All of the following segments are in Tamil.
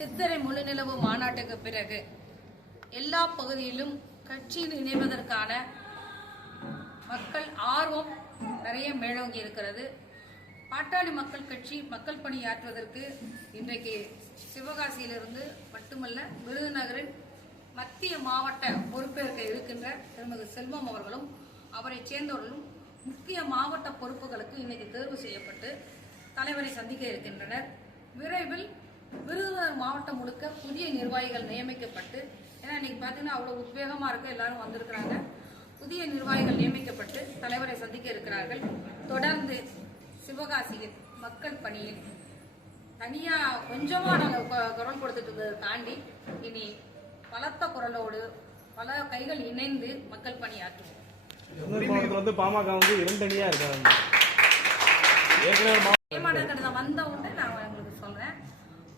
சித்திரை முழுநிலவு மாநாட்டுக்கு பிறகு எல்லா பகுதியிலும் கட்சியில் இணைவதற்கான மக்கள் ஆர்வம் நிறைய மேலோங்கி இருக்கிறது. பாட்டாளி மக்கள் கட்சி மக்கள் பணியாற்றுவதற்கு இன்றைக்கு சிவகாசியிலிருந்து மட்டுமல்ல விருதுநகரின் மத்திய மாவட்ட பொறுப்பேற்க இருக்கின்ற திருமதி செல்வம் அவர்களும் அவரை சேர்ந்தவர்களும் முக்கிய மாவட்ட பொறுப்புகளுக்கு இன்னைக்கு தேர்வு செய்யப்பட்டு தலைவரை சந்திக்க இருக்கின்றனர். விரைவில் விருதுநகர் மாவட்டம் முழுக்க புதிய நிர்வாகிகள் நியமிக்கப்பட்டு, ஏன்னா இன்னைக்கு பார்த்தீங்கன்னா அவ்வளோ உத்வேகமாக இருக்க எல்லாரும் வந்திருக்கிறாங்க. புதிய நிர்வாகிகள் நியமிக்கப்பட்டு தலைவரை சந்திக்க இருக்கிறார்கள். தொடர்ந்து சிவகாசியில் மக்கள் பணியில் தனியாக கொஞ்சமாக நாங்கள் குரல் கொடுத்துட்டு இருந்ததை தாண்டி இனி பலத்த குரலோடு பல கைகள் இணைந்து மக்கள் பணியாற்றுவோம். பாமக இரண்டணியா இருக்காங்க. வந்த உடனே நான் உங்களுக்கு சொல்றேன்,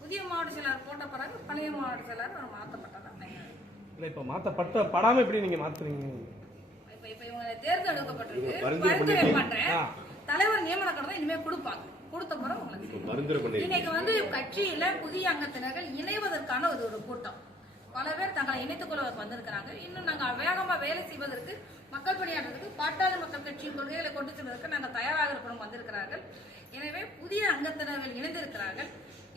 புதிய மாவட்ட செயலாளர் போட்ட பிறகு பழைய மாவட்ட செயலாளர் மாற்றப்பட்டதான். இப்ப மாற்றப்பட்ட படாம எப்படி நீங்க மாத்துறீங்க? இப்ப இவங்க தேர்ந்தெடுக்கப்பட்டிருக்கு, பரிந்துரை பண்றேன். தலைவர் நியமன கடன் இனிமே கொடுப்பாங்க. கொடுத்த பிறகு உங்களுக்கு இன்னைக்கு கட்சியில புதிய அங்கத்தினர்கள் இணைவதற்கான ஒரு கூட்டம். பல பேர் தங்களை இணைத்துக் கொள்வதற்கு வந்திருக்கிறாங்க. இன்னும் நாங்கள் வேகமா வேலை செய்வதற்கு, மக்கள் பணியாற்றுவதற்கு, பாட்டாளி மக்கள் கட்சியின் கொள்கைகளை கொண்டு செல்வதற்கு நாங்கள் தயாராக இருக்கிறோம் வந்திருக்கிறார்கள். எனவே புதிய அங்கத்தினர்கள் இணைந்திருக்கிறார்கள்.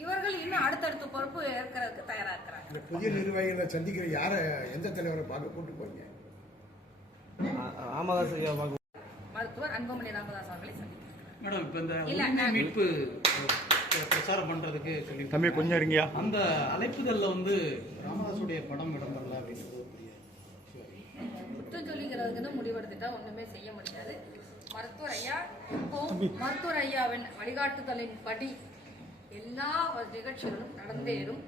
இவர்கள் இன்னும் அடுத்தடுத்த பொறுப்பு ஏற்கிறதுக்கு தயாராக இருக்கிறாங்க. புதிய நிர்வாகிகளை சந்திக்கிற யார எந்த தலைவரை பார்க்க கூட்டு போறீங்க? மருத்துவர் அன்புமணி ராமதாஸ் அவர்களை சந்திக்கிறார். மேடம், இப்ப இந்த மீட்பு பிரச்சாரம் பண்றதுக்கு சொல்லி தம்பி கொஞ்சம் இருங்கயா. அந்த அழைப்புதல்ல ராமதாசுடைய படம் இடம்பெறல அப்படின்றது குற்றம் சொல்லிக்கிறதுக்குன்னு முடிவெடுத்துட்டா ஒண்ணுமே செய்ய முடியாது. மருத்துவர் ஐயா இப்போ மருத்துவர் ஐயாவின் வழிகாட்டுதலின் படி எல்லா நிகழ்ச்சிகளும் நடந்தேறும்.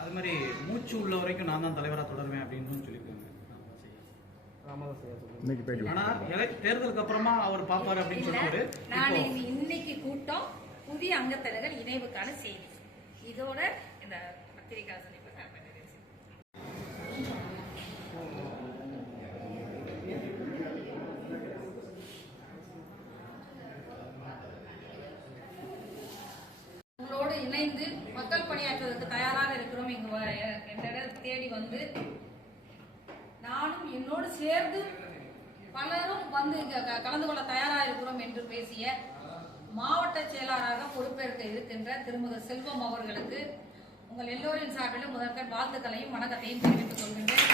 அது மாதிரி மூச்சு உள்ள வரைக்கும் நான் தான் தலைவராக தொடருவேன் அப்படின்னு சொல்லியிருக்காங்க. ஆனா தேர்தலுக்கு அப்புறமா அவர் பாப்பாரு அப்படின்னு சொல்றாரு. நான் இன்னைக்கு கூட்டம் புதிய அங்கத்தினர்கள் இணைவுக்கான செய்தி. இதோட இந்த பத்திரிகை சந்திப்பு உங்களோடு இணைந்து மக்கள் பணியாற்றுவதற்கு தயாராக இருக்கிறோம். எங்க தேடி வந்து நானும் என்னோடு சேர்ந்து பலரும் கலந்து கொள்ள தயாராக இருக்கிறோம் என்று பேசிய மாவட்ட செயலாளராக பொறுப்பேற்க இருக்கின்ற திருமதி செல்வம் அவர்களுக்கு உங்கள் எல்லோரின் சார்பிலும் முதற்கண் வாழ்த்துக்களையும் வணக்கத்தையும் தெரிவித்துக் கொள்கின்றேன்.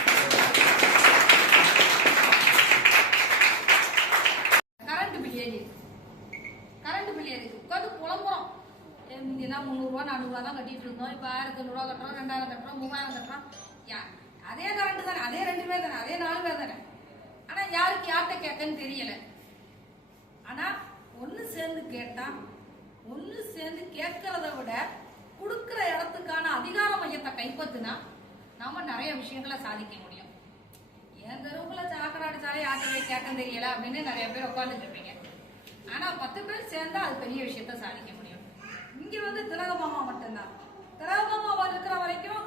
கரண்ட் பில் ஏறி உட்காந்து புலம்புறோம். 300 ரூபா 400 ரூபா தான் கட்டிட்டு இருந்தோம். இப்ப 1500 ரூபா கட்டுறோம், 2000 கட்டுறோம், 3000 கட்டுறோம். அதே கரண்ட் தானே, அதே 2 பேர் தானே, அதே 4 பேர் தானே. ஆனா யாருக்கு யார்கிட்ட கேட்கன்னு தெரியல. ஆனா ஒண்ணு சேர்ந்து கேட்டா, ஒண்ணு சேர்ந்து கேட்கறத விட கொடுக்கிற இடத்துக்கான அதிகார மையத்தை கைப்பற்றினா நாம நிறைய விஷயங்களை சாதிக்க முடியும். என் தெருவுக்குள்ள சாக்கடை அடிச்சாலே யார்கிட்ட கேட்க தெரியல அப்படின்னு நிறைய பேர் உட்காந்துட்டு இருப்பீங்க. ஆனா 10 பேர் சேர்ந்தா அது பெரிய விஷயத்த சாதிக்க முடியும். இங்க திலகமாமா மட்டும்தான். திலகமாமா இருக்கிற வரைக்கும்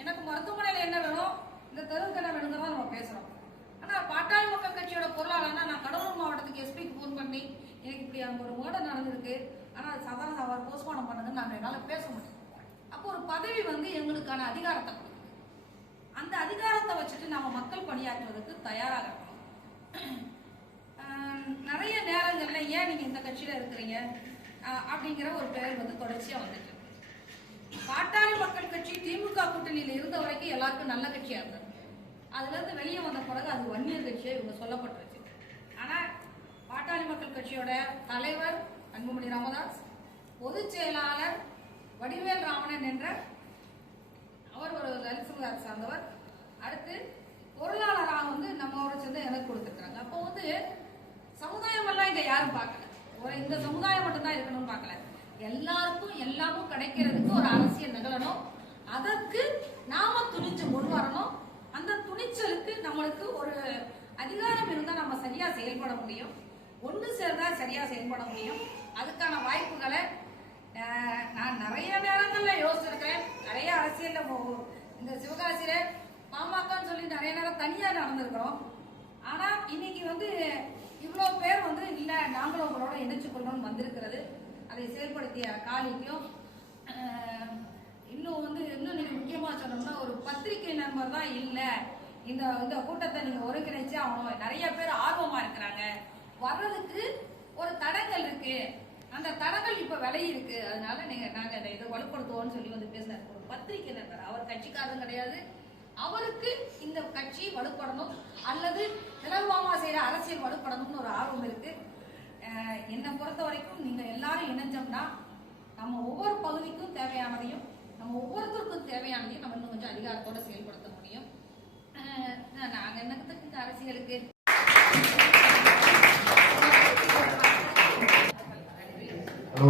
எனக்கு மருத்துவமனையில என்ன வேணும், இந்த தெருவுக்கு என்ன வேணுங்கிறத நம்ம பேசுறோம். ஆனா பாட்டாளி மக்கள் கட்சியோட பொருளாளர்னா நான் கடலூர் மாவட்டத்துக்கு எஸ்பிக்கு போன் பண்ணி எனக்கு இப்படி அங்க ஒரு மர்டர் நடந்திருக்கு, ஆனா அது சாதாரண அவர் போஸ்ட்மார்ட்டம் பண்ணுங்கன்னு நான் என்னால பேச முடியும். அப்போ ஒரு பதவி எங்களுக்கான அதிகாரத்தை கொடுக்குது. அந்த அதிகாரத்தை வச்சுட்டு நம்ம மக்கள் பணியாற்றுவதற்கு தயாராக இருக்கணும். நிறைய நேரங்கள்ல ஏன் நீங்க இந்த கட்சியில இருக்கிறீங்க அப்படிங்கிற ஒரு பெயர் தொடர்ச்சியா வந்துட்டு. பாட்டாளி மக்கள் கட்சி திமுக கூட்டணியில் இருந்த வரைக்கும் எல்லாருக்கும் நல்ல கட்சியா இருந்தது. அதுல இருந்து வெளியே வந்த பிறகு அது வன்னியர் கட்சியா இவங்க சொல்லப்பட்டிருச்சு. ஆனா பாட்டாளி மக்கள் கட்சியோட தலைவர் அன்புமணி ராமதாஸ், பொதுச் செயலாளர் வடிவேல் ராமணன் என்ற அவர் ஒரு தலித் சமுதாயத்தை சார்ந்தவர். அடுத்து பொருளாளராக நம்மளோட சேர்ந்து எனக்கு கொடுத்துருக்காங்க. அப்போ சமுதாயம் எல்லாம் இங்க யாரும் பார்க்கல. இந்த சமுதாயம் மட்டும்தான் இருக்கணும்னு பார்க்கல. எல்லாருக்கும் எல்லாமும் கிடைக்கிறதுக்கு ஒரு அரசியல் நிகழணும். அதற்கு நாம துணிச்சு முன் வரணும். அந்த துணிச்சலுக்கு நம்மளுக்கு ஒரு அதிகாரம் இருந்தா நம்ம சரியா செயல்பட முடியும். ஒன்று சேர்ந்தா சரியா செயல்பட முடியும். அதுக்கான வாய்ப்புகளை நான் நிறைய நேரங்கள்ல யோசிச்சிருக்கிறேன். நிறைய அரசியல்ல இந்த சிவகாசியில பாமகன்னு சொல்லி நிறைய நேரம் தனியா நடந்திருக்கிறோம். ஆனா இன்னைக்கு இவ்வளவு பேர் இல்ல நாங்களும் உங்களோட இணைச்சு கொள்ளணும்னு வந்திருக்கிறது. அதை செயல்படுத்திய காளிக்கும் இன்னும் நீங்க முக்கியமா சொன்னோம்னா ஒரு பத்திரிகை நண்பர் தான் இல்லை இந்த இந்த கூட்டத்தை நீங்க ஒருங்கிணைச்சு அவங்க நிறைய பேர் ஆர்வமா இருக்கிறாங்க, வர்றதுக்கு ஒரு தடங்கள் இருக்கு, அந்த தடங்கள் இப்ப விலை இருக்கு, அதனால நாங்க இதை வலுப்படுத்துவோம்னு சொல்லி வந்து பேசினார் ஒரு பத்திரிகை நண்பர். அவர் கட்சிக்காரரும் கிடையாது, அவருக்கு இந்த கட்சி வலுப்படணும் அல்லது திலகமாமா செய்யற அரசியல் வலுப்படணும்னு ஒரு ஆர்வம் இருக்கு. என்னை பொறுத்த வரைக்கும் நீங்க எல்லாரும் இணைஞ்சோம்னா நம்ம ஒவ்வொரு பகுதிக்கும் தேவையானதையும் நம்ம ஒவ்வொருத்தருக்கும் தேவையானதையும் நம்ம இன்னும் கொஞ்சம் அதிகாரத்தோட செயல்படுத்த முடியும். நாங்க என்னத்துக்கு அரசியலுக்கு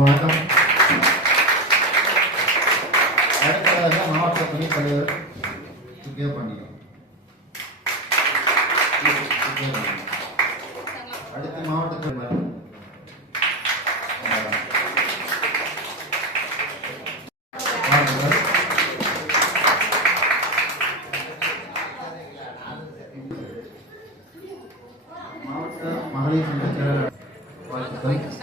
வணக்கம். அடுத்ததாக மாவட்ட துணைத் தலைவர் சுக்கியா பண்ணிக்கிறோம். அடுத்த மாவட்டத்தில் மாவட்ட மகளிர் சங்க செயலாளர் வாழ்த்துக்கள்.